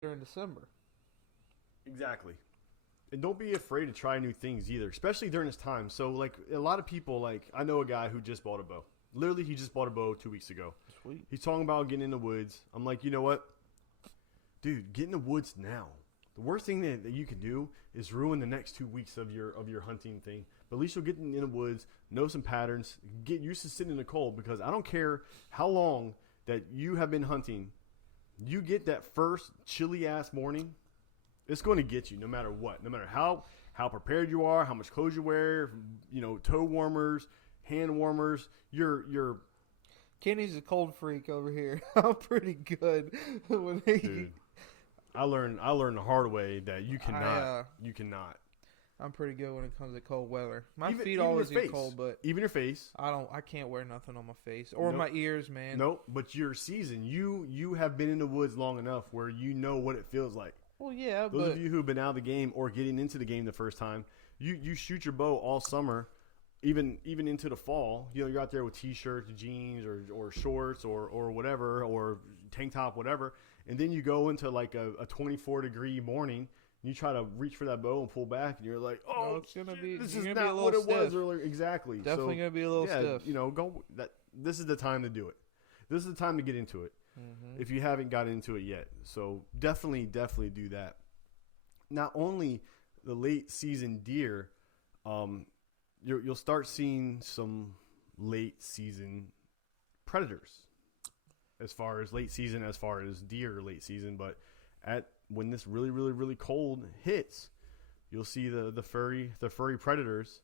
during December. Exactly. And don't be afraid to try new things either, especially during this time. So, like, a lot of people, like, I know a guy who just bought a bow. Literally, he just bought a bow 2 weeks ago. Sweet. He's talking about getting in the woods. I'm like, you know what? Dude, get in the woods now. The worst thing that you can do is ruin the next 2 weeks of your hunting thing. But at least you'll get in the woods, know some patterns, get used to sitting in the cold, because I don't care how long that you have been hunting, you get that first chilly ass morning, it's going to get you no matter what. No matter how prepared you are, how much clothes you wear, toe warmers, hand warmers, you're Kenny's a cold freak over here. I'm pretty good when he. Dude, I learned the hard way that you cannot. I'm pretty good when it comes to cold weather. My feet even always your get face. cold, but even your face. I can't wear nothing on my face or Nope. my ears, man. Nope. But your season, you have been in the woods long enough where you know what it feels like. Well, yeah, Those but of you who've been out of the game or getting into the game the first time, you shoot your bow all summer, even into the fall. You're out there with t-shirts, jeans, or shorts, or whatever, or tank top, whatever, and then you go into like a 24-degree morning. You try to reach for that bow and pull back, and you're like, "Oh, it's gonna shit, be. this You're is gonna be a not little what it stiff. was earlier." Exactly. Definitely gonna be a little stiff. Go. This is the time to do it. This is the time to get into it. Mm-hmm. If you haven't got into it yet, so definitely do that. Not only the late season deer, you'll start seeing some late season predators. As far as deer late season, but when this really, really, really cold hits, you'll see the furry predators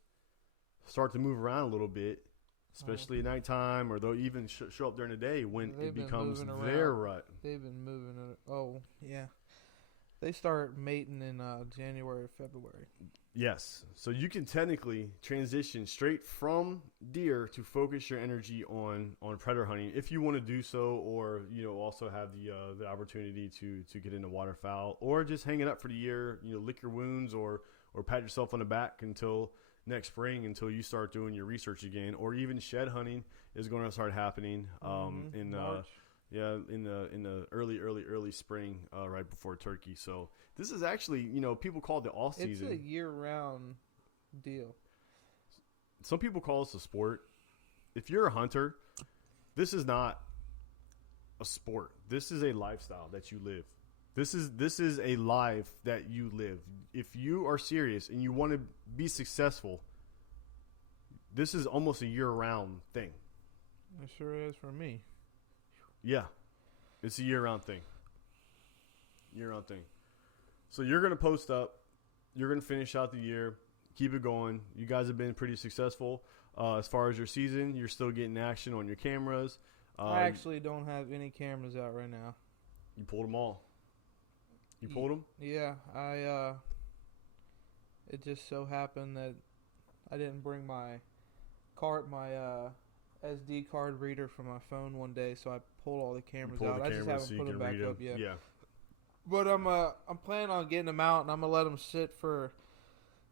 start to move around a little bit, especially at nighttime, or they'll even show up during the day when it becomes their rut. They've been moving it. Oh, yeah. They start mating in January or February. Yes. So you can technically transition straight from deer to focus your energy on predator hunting if you want to do so, or also have the opportunity to get into waterfowl, or just hang it up for the year, lick your wounds, or pat yourself on the back until next spring, until you start doing your research again, or even shed hunting is going to start happening in March. in the early spring, right before turkey. So this is actually, people call it the off season. It's a year-round deal. Some people call this a sport. If you're a hunter, this is not a sport. This is a lifestyle that you live. This is a life that you live. If you are serious and you want to be successful, this is almost a year-round thing. It sure is for me. Yeah, it's a year-round thing. So you're going to post up. You're going to finish out the year. Keep it going. You guys have been pretty successful as far as your season. You're still getting action on your cameras. I actually don't have any cameras out right now. You pulled them all. You pulled them? Yeah, it just so happened that I didn't bring my SD card reader for my phone one day, so I pulled all the cameras out. I just haven't put them back up yet. Yeah. But I'm planning on getting them out, and I'm gonna let them sit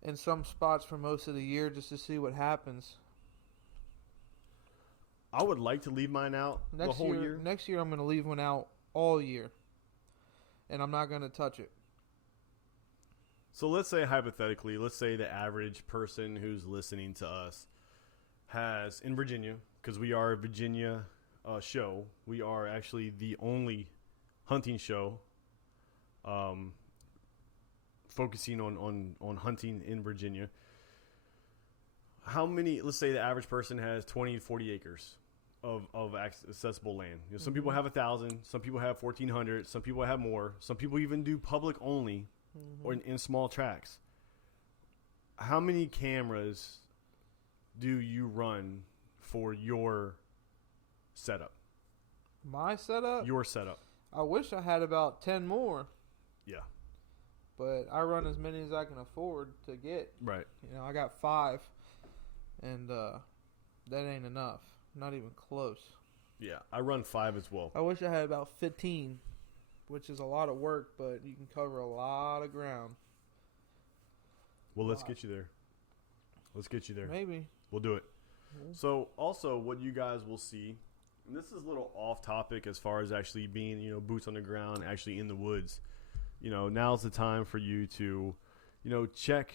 in some spots for most of the year just to see what happens. I would like to leave mine out the whole year. Next year, I'm gonna leave one out all year, and I'm not gonna touch it. So let's say hypothetically, the average person who's listening to us has in Virginia, because we are a Virginia show. We are actually the only hunting show focusing on hunting in Virginia. How many, let's say the average person has 20 to 40 acres of accessible land. Some people have 1,000, some people have 1,400, some people have more, some people even do public only or in small tracts. How many cameras do you run for your setup? My setup? Your setup. I wish I had about 10 more. Yeah. But I run as many as I can afford to get. Right. I got 5, and that ain't enough. Not even close. Yeah, I run 5 as well. I wish I had about 15, which is a lot of work, but you can cover a lot of ground. Well, let's get you there. Maybe. We'll do it. So, also, what you guys will see, and this is a little off topic as far as actually being, boots on the ground, actually in the woods. now's the time for you to, check.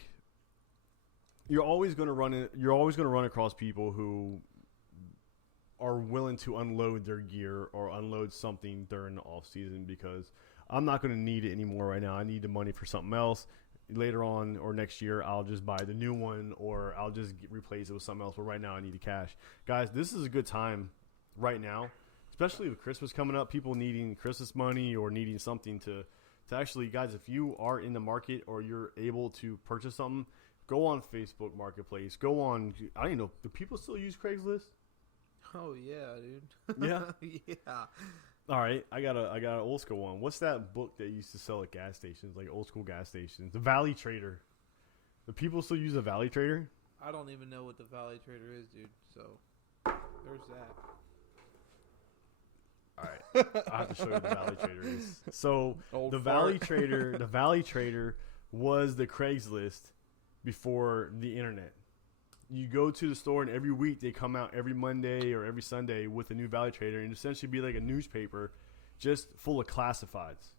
You're always going to run across people who are willing to unload their gear or unload something during the off season because I'm not going to need it anymore right now. I need the money for something else. Later on or next year, I'll just buy the new one or I'll just replace it with something else. But right now, I need the cash. Guys, this is a good time right now, especially with Christmas coming up, people needing Christmas money or needing something to actually, guys, if you are in the market or you're able to purchase something, go on Facebook Marketplace. Go on, I don't even know, do people still use Craigslist? Oh, yeah, dude. Yeah? Yeah. All right, I got an old school one. What's that book that used to sell at gas stations, like old school gas stations? The Valley Trader. Do people still use a Valley Trader? I don't even know what the Valley Trader is, dude. So there's that. All right, I have to show you what the Valley Trader is. So Old the fart. Valley Trader was the Craigslist before the internet. You go to the store and every week they come out every Monday or every Sunday with a new Valley Trader and essentially be like a newspaper just full of classifieds.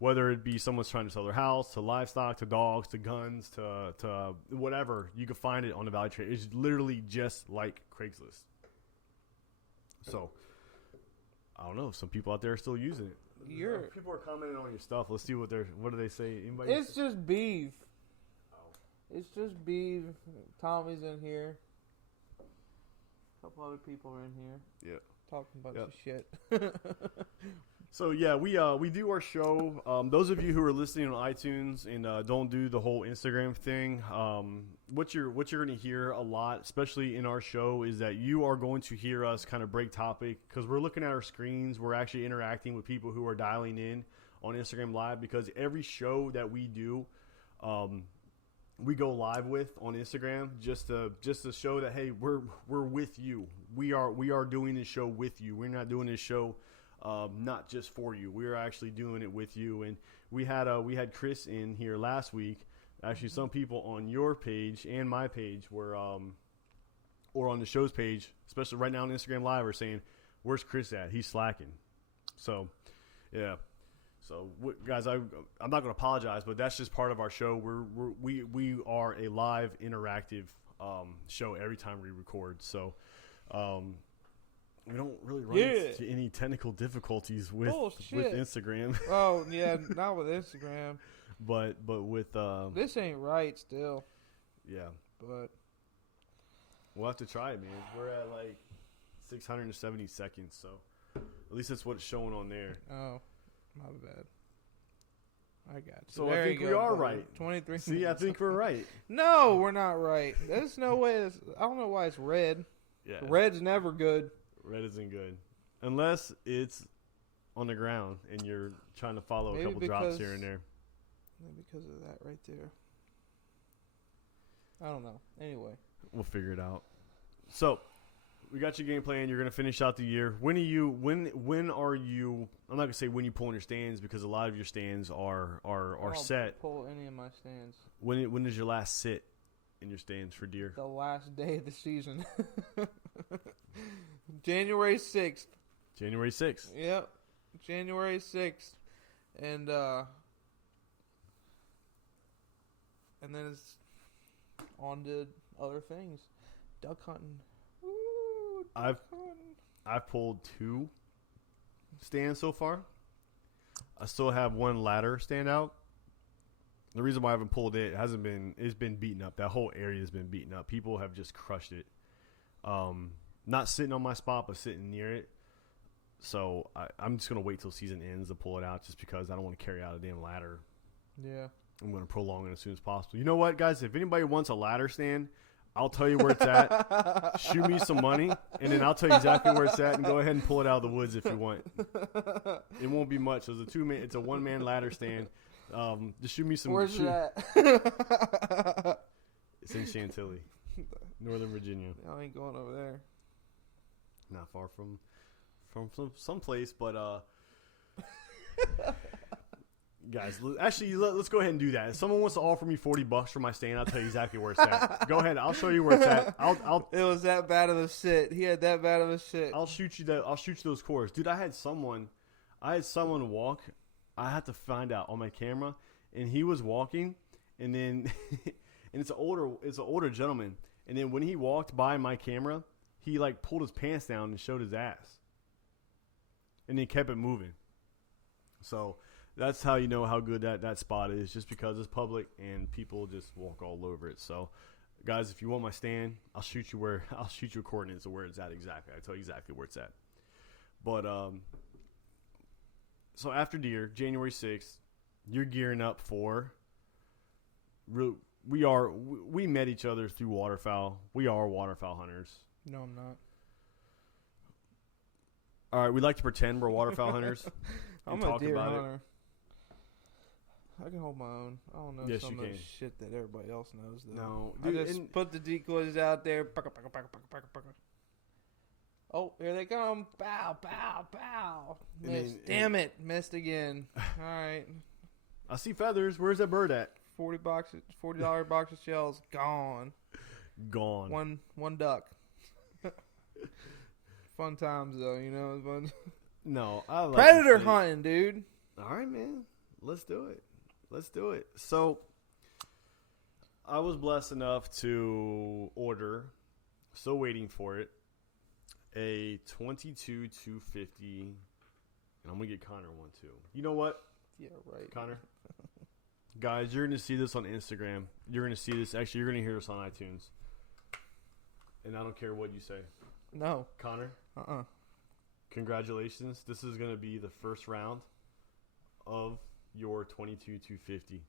Whether it be someone's trying to sell their house, to livestock, to dogs, to guns, to whatever, you can find it on the Valley Trader. It's literally just like Craigslist. So, I don't know. Some people out there are still using it. People are commenting on your stuff. Let's see what do they say? Anybody It's just beef. It's just beef. Tommy's in here. A couple other people are in here. Yeah. Talking about your shit. So yeah, we do our show. Those of you who are listening on iTunes and don't do the whole Instagram thing, what you're going to hear a lot, especially in our show, is that you are going to hear us kind of break topic because we're looking at our screens. We're actually interacting with people who are dialing in on Instagram Live because every show that we do, we go live with on Instagram just to show that hey, we're with you. We are doing this show with you. We're not doing this show not just for you. We're actually doing it with you. And we had Chris in here last week. Actually, some people on your page and my page were or on the show's page, especially right now on Instagram Live, are saying, "Where's Chris at? He's slacking." So, yeah. So, guys, I'm not going to apologize, but that's just part of our show. We are a live, interactive show every time we record. So, we don't really run into any technical difficulties with Instagram. Oh yeah, not with Instagram. but with this ain't right still. Yeah, but we'll have to try it, man. We're at like 670 seconds, so at least that's what it's showing on there. Oh. My bad. I got you. So there I think we are right. 23 See, I think we're right. No, we're not right. There's no way. I don't know why it's red. Yeah. Red's never good. Red isn't good. Unless it's on the ground and you're trying to follow a couple drops here and there. Maybe because of that right there. I don't know. Anyway. We'll figure it out. So, we got your game plan. You're going to finish out the year. When are you? I'm not going to say when you pull in your stands because a lot of your stands are set. I don't pull any of my stands. When is your last sit in your stands for deer? The last day of the season. January 6th. January 6th. Yep. January 6th. And then it's on to other things. Duck hunting. Ooh, duck hunting. I've pulled 2 stands so far. I still have 1 ladder stand out. The reason why I haven't pulled it's been beaten up. That whole area has been beaten up. People have just crushed it. Not sitting on my spot, but sitting near it. So I'm just going to wait till season ends to pull it out just because I don't want to carry out a damn ladder. Yeah. I'm going to prolong it as soon as possible. You know what, guys? If anybody wants a ladder stand, I'll tell you where it's at. Shoot me some money, and then I'll tell you exactly where it's at, and go ahead and pull it out of the woods if you want. It won't be much. It's a one-man ladder stand. Just shoot me some. Where's it at? It's in Chantilly, Northern Virginia. I ain't going over there. Not far from some place, but guys, actually, let's go ahead and do that. If someone wants to offer me $40 for my stand, I'll tell you exactly where it's at. Go ahead, I'll show you where it's at. It was that bad of a sit. He had that bad of a sit. I'll shoot you those cores, dude. I had someone walk. I have to find out on my camera. And he was walking, and then and it's an older gentleman. And then when he walked by my camera, he like pulled his pants down and showed his ass. And he kept it moving. So that's how you know how good that spot is, just because it's public and people just walk all over it. So guys, if you want my stand, I'll shoot you coordinates of where it's at exactly. I tell you exactly where it's at. But so after deer, January 6th, you're gearing up for. We met each other through waterfowl. We are waterfowl hunters. No, I'm not. All right, we like to pretend we're waterfowl hunters. I'm a deer hunter. I can hold my own. I don't know some of the shit that everybody else knows, though. No, dude, I just put the decoys out there. Oh, here they come. Pow, pow, pow. Missed. Damn it. Missed again. All right. I see feathers. Where's that bird at? $40 box of shells. Gone. One duck. Fun times, though. You know, fun. No, I like predator hunting, dude. All right, man. Let's do it. So, I was blessed enough to order, still waiting for it, a 22 250, and I'm going to get Connor one, too. You know what? Yeah, right. Connor? Guys, you're going to see this on Instagram. You're going to see this. Actually, you're going to hear this on iTunes. And I don't care what you say. No. Connor? Congratulations. This is going to be the first round of your 22 250.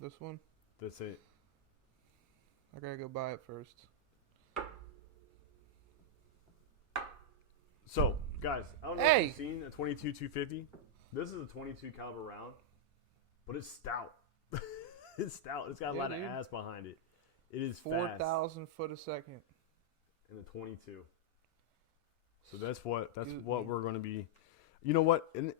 This one? That's it. I got to go buy it first. So, guys, I don't know if you've seen a 22 250. This is a 22 caliber round, but it's stout. It's stout. It's got a lot of ass behind it. It is 4,000 foot a second. And a 22. So that's what we're going to be. You know what? And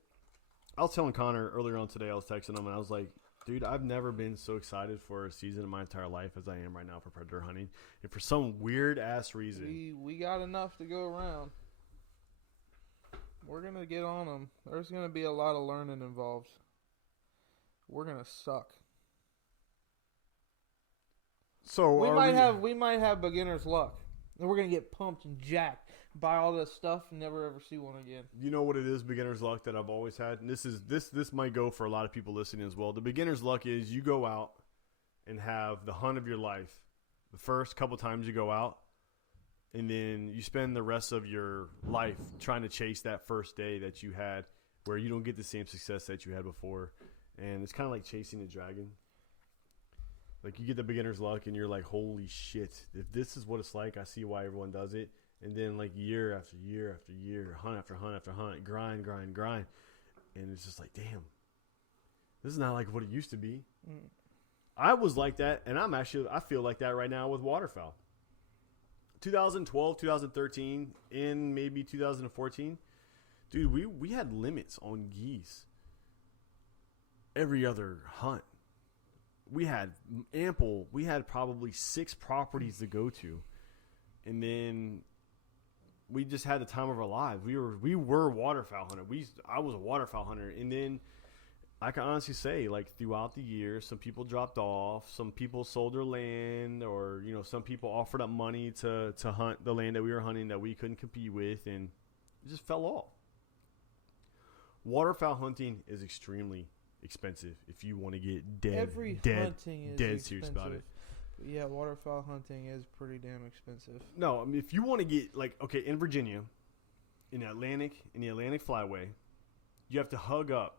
I was telling Connor earlier on today, I was texting him, and I was like, dude, I've never been so excited for a season in my entire life as I am right now for predator hunting. And for some weird-ass reason. We got enough to go around. We're going to get on them. There's going to be a lot of learning involved. We're going to suck. So we might have beginner's luck. And we're going to get pumped and jacked, buy all this stuff, and never ever see one again. You know what it is, beginner's luck, that I've always had? And this might go for a lot of people listening as well. The beginner's luck is you go out and have the hunt of your life the first couple times you go out, and then you spend the rest of your life trying to chase that first day that you had where you don't get the same success that you had before. And it's kind of like chasing a dragon. Like, you get the beginner's luck, and you're like, holy shit, if this is what it's like, I see why everyone does it. And then, like, year after year after year, hunt after hunt after hunt, grind. And it's just like, damn, this is not like what it used to be. I was like that, and I feel like that right now with waterfowl. 2012, 2013, and maybe 2014, dude, we had limits on geese every other hunt. We had probably 6 properties to go to. And then we just had the time of our lives. We were waterfowl hunter. I was a waterfowl hunter. And then I can honestly say, like, throughout the year, some people dropped off, some people sold their land, or, you know, some people offered up money to hunt the land that we were hunting that we couldn't compete with, and it just fell off. Waterfowl hunting is extremely expensive if you want to get dead serious about it. Yeah, waterfowl hunting is pretty damn expensive. No, I mean, if you want to get, like, okay, in Virginia, in the Atlantic Flyway, you have to hug up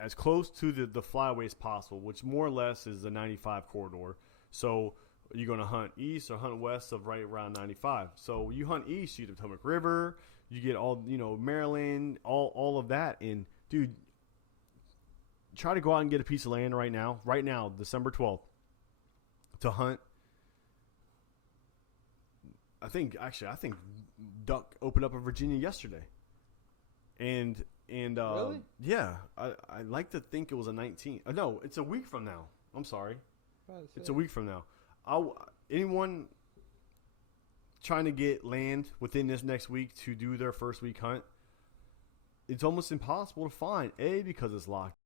as close to the flyway as possible, which more or less is the 95 corridor. So you're going to hunt east or hunt west of right around 95. So you hunt east, you get the Potomac River, you get all, you know, Maryland, all of that. And, dude, try to go out and get a piece of land right now, December 12th, to hunt. I think duck opened up in Virginia yesterday. And really? Yeah, I like to think it was a 19. No, it's a week from now. I'm sorry. It's a week from now. Anyone trying to get land within this next week to do their first week hunt, it's almost impossible to find. A, because it's locked